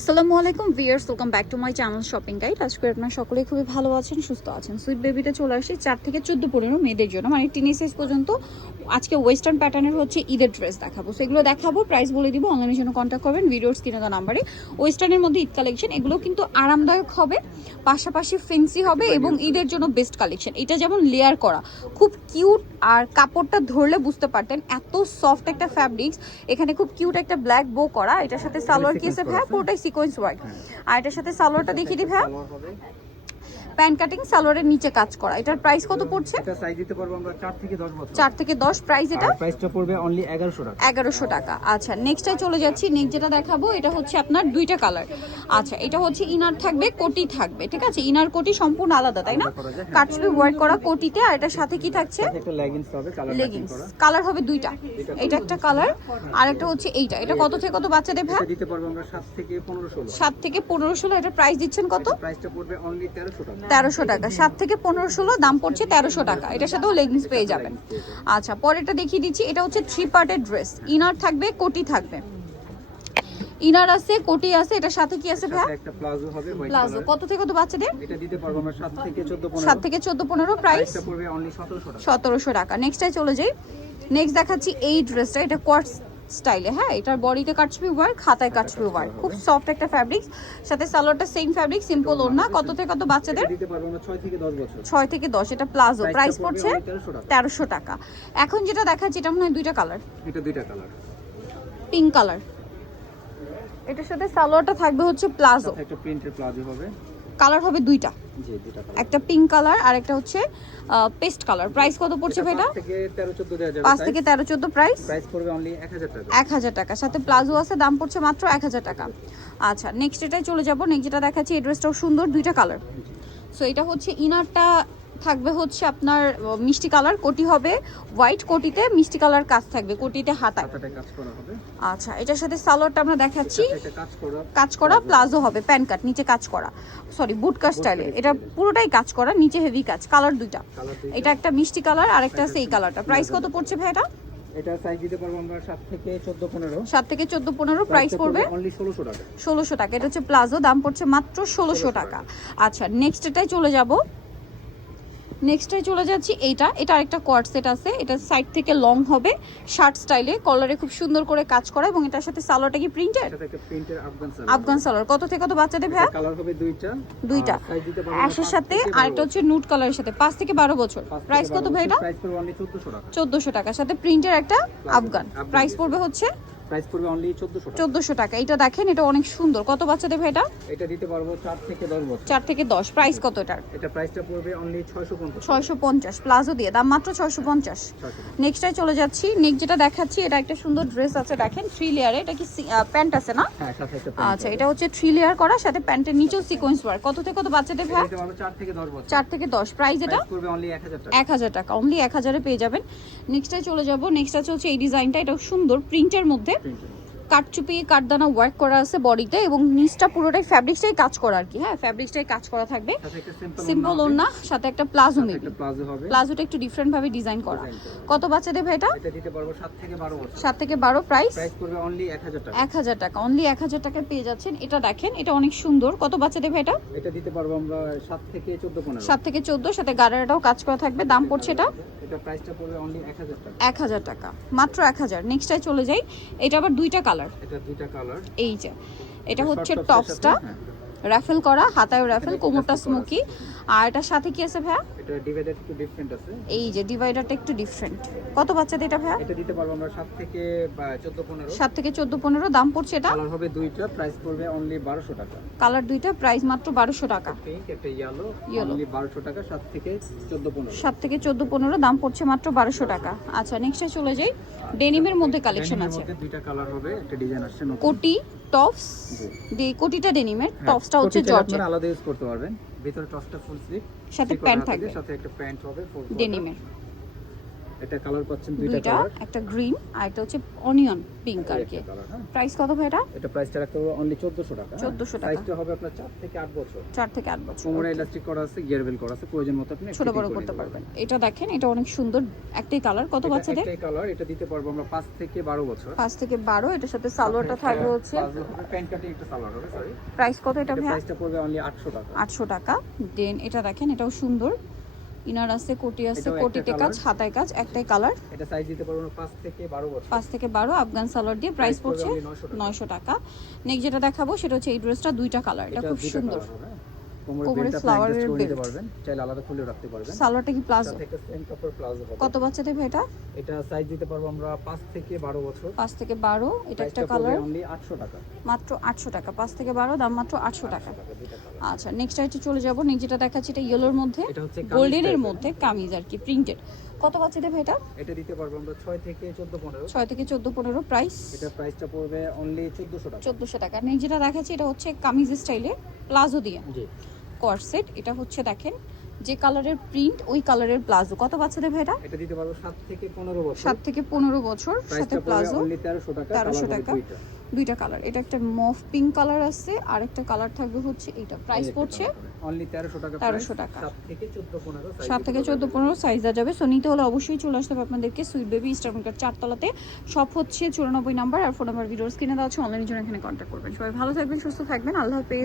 আসসালামু আলাইকুম viewers, welcome back to my channel shopping guide. আজকে আপনারা সকলেই খুবই ভালো আছেন, সুস্থ আছেন। সুইট বেবিতে চলে আসি 4 থেকে 14-15 মেয়েদের জন্য, মানে টিনেজ সাইজ পর্যন্ত। আজকে ওয়েস্টার্ন প্যাটার্নের হচ্ছে ঈদের ড্রেস দেখাবো, সেগুলো দেখাবো, প্রাইস বলে দিব। অনলাইনের জন্য কন্ট্যাক্ট করবেন ভিডিওর স্ক্রিনে দেওয়া নাম্বারে। ওয়েস্টার্নের মধ্যে ঈদ কালেকশন, এগুলো কিন্তু আরামদায়ক হবে, পাশাপাশি ফেন্সি হবে এবং ঈদের জন্য বেস্ট কালেকশন। এটা যেমন লেয়ার করা, খুব কিউট, আর কাপড়টা ধরলে বুঝতে পারতেন এত সফট একটা ফ্যাব্রিক্স। এখানে খুব কিউট একটা ব্ল্যাক বো করা, এটার সাথে সালোয়ার কেসে ভাই পুরোটাই সিকোয়েন্স ওয়ার্ক। আর এটার সাথে সালোয়ারটা দেখিয়ে দিই ভাই, প্যান কাটিং, সালোয়ারের নিচে কাজ করা। এটার প্রাইস কত পড়ছে? এটা সাইজ দিতে পারবো আমরা 4 থেকে 10 বছর। 4 থেকে 10 প্রাইস। এটা প্রাইসটা পড়বে অনলি 1100 টাকা। 1100 টাকা। আচ্ছা, নেক্সটে চলে যাচ্ছি। নেক্সট যেটা দেখাবো এটা হচ্ছে আপনার দুইটা কালার। আচ্ছা, এটা হচ্ছে ইনার থাকবে, কোটি থাকবে, ঠিক আছে? ইনার কোটি সম্পূর্ণ আলাদা, তাই না? কাটছবি ওয়ার্ক করা কোটিতে, আর এটার সাথে কি থাকছে? একটা লেগিংস হবে, কালার ম্যাচিং করা। কালার হবে দুইটা, এটা একটা কালার আর একটা হচ্ছে এইটা। এটা কত থেকে কত বাচ্চাদের ভাই? দিতে পারবো আমরা 7 থেকে 15-16। 7 থেকে 15-16। এটা প্রাইস দিচ্ছেন কত? প্রাইসটা পড়বে অনলি 1300 টাকা। 1300 টাকা। 7 থেকে 15-16 দাম পড়ছে 1300 টাকা। এটার সাথেও লেগিংস পেয়ে যাবেন। আচ্ছা, পরেরটা দেখিয়ে দিচ্ছি। এটা হচ্ছে 3 পার্টের ড্রেস, ইনার থাকবে, কোটি থাকবে। ইনার আছে, কোটি আছে, এটার সাথে কি আছে ভাই? একটা প্লাজো হবে, হোয়াইট প্লাজো। কত থেকে কত বাচ্চাদের? এটা দিতে পারবো আমরা 7 থেকে 14-15। 7 থেকে 14-15 প্রাইস। প্রাইসটা পড়বে অনলি 1700 টাকা। 1700 টাকা। নেক্সটে চলে যাই। নেক্সট দেখাচ্ছি এই ড্রেসটা, এটা কোয়ার্টস স্টাইলে। হ্যাঁ, এটার বডিতে কাটছবি ওয়ার্ক, হাতায় কাটছবি ওয়ার্ক, খুব সফট একটা ফ্যাব্রিক্স। সাথে সালোয়ারটা সেম ফ্যাব্রিক, সিম্পল ওড়না। কত থেকে কত বাচ্চাদের? দিতে পারবো আমরা 6 থেকে 10 বছর। 6 থেকে 10। এটা প্লাজো, প্রাইস পড়ছে 1300 1300 টাকা। এখন যেটা দেখাচ্ছি এটা মনে হয় দুইটা কালার, এটা দুইটা কালার, পিঙ্ক কালার। এটার সাথে সালোয়ারটা থাকবে হচ্ছে প্লাজো, একটা প্রিন্টের প্লাজো হবে। কালার হবে দুইটা, জি দুইটা কালার, একটা পিঙ্ক কালার আর একটা হচ্ছে পেস্ট কালার। প্রাইস কত পড়ছে ভাই এটা? 5 থেকে 13-14 দেওয়া যাবে। 5 থেকে 13-14 প্রাইস। প্রাইস পড়বে অনলি 1000 টাকা। 1000 টাকা। সাথে প্লাজো আছে, দাম পড়ছে মাত্র 1000 টাকা। আচ্ছা, নেক্সট এটাই চলে যাব। নেক্সট যেটা দেখাচ্ছি, এই ড্রেসটাও সুন্দর, দুইটা কালার। সো এটা হচ্ছে ইনারটা থাকবে হচ্ছে আপনার মিষ্টি কালার, কোটি হবে হোয়াইট, কোটিতে মিষ্টি কালার কাজ থাকবে, কোটিতে হাতায় কাজ করা হবে। আচ্ছা, এটার সাথে সালোয়ারটা আমরা দেখাচ্ছি, এটা কাজ করা প্লাজো হবে, প্যান কাট, নিচে কাজ করা, সরি বুটকাট স্টাইলে। এটা পুরোটাই কাজ করা, নিচে হেভি কাজ। কালার দুইটা, এটা একটা মিষ্টি কালার আর একটা আছে এই কালারটা। প্রাইস কত পড়ছে ভাই এটা? এটা সাইজ দিতে পারবো আমরা 7 থেকে 14-15। 7 থেকে 14-15 প্রাইস পড়বে অনলি 1600 টাকা। 1600 টাকা। এটা হচ্ছে প্লাজো, দাম পড়ছে মাত্র 1600 টাকা। আচ্ছা, নেক্সট এটাই চলে যাব। নেক্সটটাই চলে যাচ্ছি। এটা আরেকটা কোয়ার্ড সেট আছে, এটা সাইড থেকে লং হবে, শার্ট স্টাইলে, কলারে খুব সুন্দর করে কাজ করা এবং এটার সাথে সালোয়ারটা কি প্রিন্টেড? এটা একটা প্রিন্টের আফগান সালোয়ার। কত থেকে কত বাচ্চাদের ভাই? কালার হবে দুইটা। সাইজ দিতে পারবো অ্যাশের সাথে, আর এটা হচ্ছে নুড কালারের সাথে। 5 থেকে 12 বছর। প্রাইস কত ভাই এটা? প্রাইস পড়বে অনলি 1400 টাকা। 1400 টাকা। সাথে প্রিন্টের একটা আফগান। প্রাইস পড়বে হচ্ছে প্রাইস পড়বে অনলি 1400 টাকা। 1400 টাকা। এটা দেখেন, এটা অনেক সুন্দর। কত বাচ্চাদের ভাই এটা? এটা দিতে পারবো 4 থেকে 10 বছর। 4 থেকে 10। প্রাইস কত এটার? এটা প্রাইসটা পড়বে অনলি 650। 650 প্লাজো দিয়ে, দাম মাত্র 650। নেক্সটটাই চলে যাচ্ছি। নেক্সট যেটা দেখাচ্ছি, এটা একটা সুন্দর ড্রেস আছে, দেখেন 3 লেয়ারে। এটা কি প্যান্ট আছে না? হ্যাঁ, সাথে একটা প্যান্ট। আচ্ছা, এটা হচ্ছে 3 লেয়ার করা, সাথে প্যান্টের নিচেও সিকোয়েন্স ওয়ার্ক। কত থেকে কত বাচ্চাদের ভাই? এটা পারবো 4 থেকে 10 বছর। 4 থেকে 10। প্রাইস এটা প্রাইস পড়বে অনলি 1000 টাকা। 1000 টাকা। অনলি 1000 এ পেয়ে যাবেন। নেক্সটটাই চলে যাব। নেক্সট আছে হচ্ছে এই ডিজাইনটা, এটা সুন্দর প্রিন্টের মধ্যে, কাটচুপি কাটদানা ওয়ার্ক করা আছে বডিতে এবং নিচটা পুরোটাই ফ্যাব্রিক্সটাই কাজ করা আর কি। হ্যাঁ, ফ্যাব্রিক্সটাই কাজ করা থাকবে, সিম্পল ওড়না, সাথে একটা প্লাজো মেবি। প্লাজো হবে, প্লাজোটা একটু ডিফারেন্ট ভাবে ডিজাইন করা। কত বাচ্চাদের ভাই এটা? এটা দিতে পারবো 7 থেকে 12 বছর। 7 থেকে 12। প্রাইস পড়বে অনলি 1000 টাকা। 1000 টাকা। অনলি 1000 টাকায় পেয়ে যাচ্ছেন। এটা দেখেন, এটা অনেক সুন্দর। কত বাচ্চাদের ভাই এটা? এটা দিতে পারবো আমরা 7 থেকে 14-15। 7 থেকে 14, সাথে গাড়াটাও কাজ করা থাকবে। দাম পড়ছে এটা প্রাইসটা পড়বে অনলি 1000 টাকা। 1000 টাকা, মাত্র 1000। নেক্সটটাই চলে যাই। এটা আবার দুইটা কালার। এটা দুইটা কালার। এই যে এটা হচ্ছে টপসটা রাফেল করা, হাতায় রাফেল, কোমরটা স্মোকি, আর এটার সাথে কি আছে ভাইয়া? এটা ডিভাইডার একটু ডিফারেন্ট আছে। এই যে ডিভাইডারটা একটু ডিফারেন্ট। কত বাচ্চাদের এটা ভাইয়া? এটা দিতে পারবো আমরা 7 থেকে 14-15। 7 থেকে 14-15 দাম পড়ছে এটা। কালার হবে দুইটা, প্রাইস পড়বে অনলি 1200 টাকা। কালার দুইটা, প্রাইস মাত্র 1200 টাকা। পিঙ্ক একটা ইয়েলো, অনলি 1200 টাকা। 7 থেকে 14-15। 7 থেকে 14-15 দাম পড়ছে মাত্র 1200 টাকা। আচ্ছা, নেক্সটে চলে যাই। ডেনিমের মধ্যে কালেকশন আছে, দুইটা কালার হবে, একটা ডিজাইন আসছে নতুন। কোটি টপস, কোটিটা ডেনিমের, টপসটা হচ্ছে জর্জেট। আলাদা ইউজ করতে পারবেন। ভিতরে টপসটা ফুল স্লিভ, সাথে প্যান্ট থাকবে, সাথে একটা প্যান্ট হবে ডেনিমের। এটা কালার পাচ্ছেন দুইটা দুইটা, কালার। একটা গ্রিন আর একটা হচ্ছে অনিয়ন পিঙ্ক আর কি। কালার, হ্যাঁ। প্রাইস কত ভাই এটা? এটা প্রাইসটা রাখতে হবে অনলি 1400 টাকা। 1400 টাকা। সাইজটা হবে আপনার 4 থেকে 8 বছর। 4 থেকে 8 বছর। কোমরে ইলাস্টিক করা আছে, গিয়ার বেল করা আছে, প্রয়োজন মতো আপনি ছোট বড় করতে পারবেন। এটা দেখেন, এটা অনেক সুন্দর একটাই কালার। কত বাচ্চাদের? একটাই কালার, এটা দিতে পারবো আমরা 5 থেকে 12 বছর। 5 থেকে 12। এটার সাথে সালোয়ারটা থাকবে হচ্ছে, প্যান্ট কাটিং একটা সালোয়ার হবে, সরি। প্রাইস কত এটা ভাই? প্রাইসটা পড়বে অনলি 800 টাকা। 800 টাকা। দেন এটা দেখেন, এটাও সুন্দর, ইনার আছে, কোটি আছে, এটাও একটা কোটিতে কাজ, colour। হাতায় কাজ, একটাই কালার। এটা সাইজ দিতে পারবো আমরা 5 থেকে 12 বছর। 5 থেকে 12 আফগান সালোয়ার দিয়ে। প্রাইস Price পড়বে পড়ছে only 900 900 টাকা। টাকা। নেক্সট যেটা দেখাবো সেটা হচ্ছে এই ড্রেসটা, দুইটা কালার, এটা খুব দুইটা সুন্দর। colour হবে। কোমরে কোমরে বেল্ট আপনি flower অ্যাডজাস্ট এর করে নিতে belt। পারবেন, চাইলে আলাদা খুলেও রাখতে পারবেন। সালোয়ারটা কি প্লাজো? সাথে একটা সেম কাপড় প্লাজো হবে। কত বাচ্চাদের ভাই এটা? এটা সাইজ দিতে পারবো আমরা 5 থেকে 12 বছর। 5 থেকে 12। এটা একটা প্রাইসটা কালার, পড়বে অনলি 800 টাকা। মাত্র 800 টাকা। 5 থেকে 12, দাম মাত্র 800 টাকা। দুইটা colour। আচ্ছা, নেক্সট আইটে চলে যাব। নেক্সট যেটা দেখাচ্ছি এটা ইয়েলোর মধ্যে, এটা হচ্ছে কামিজ গোল্ডেনের type-এর। মধ্যে কামিজ আর কি, প্রিন্টেড। কত বাচ্চাদের ভাই এটা? এটা দিতে পারবো আমরা 6 থেকে 14 15। 6 থেকে 14 15। প্রাইস এটা প্রাইসটা পড়বে অনলি 1400 টাকা। 1400 টাকা। নেক্সট যেটা দেখাচ্ছি এটা হচ্ছে কামিজ স্টাইলে প্লাজো দিয়ে জি। কর্সেট। এটা হচ্ছে দেখেন যে কালারের প্রিন্ট ওই কালারের প্লাজো। কত বাচ্চাদের ভাই এটা? এটা দিতে পারবো 7 থেকে 15 বছর। 7 থেকে 15 বছর, সাথে প্রাইসটা পড়বে প্লাজো। অনলি 1300 টাকা। 1300 কালার হবে টাকা। দুইটা। দুইটা কালার, এটা একটা মফ পিঙ্ক কালার আছে আর একটা কালার থাকবে হচ্ছে এটা। প্রাইস পড়ছে অনলি 1300 টাকা। 1300 টাকা। 7 থেকে 14 15 সাইজ। 7 থেকে 14 15 সাইজ দেওয়া যাবে। সো নিতে হলে অবশ্যই চলে আসতে হবে আপনাদেরকে সুইট বেবি স্টার মার্কেট 4 তলাতে। সব হচ্ছে 94 নাম্বার, আর ফোন নাম্বার ভিডিওর স্ক্রিনে দেওয়া আছে। অনলাইনের জন্য এখানে কন্ট্যাক্ট করবেন। সবাই ভালো থাকবেন, সুস্থ থাকবেন। আল্লাহ হাফেজ।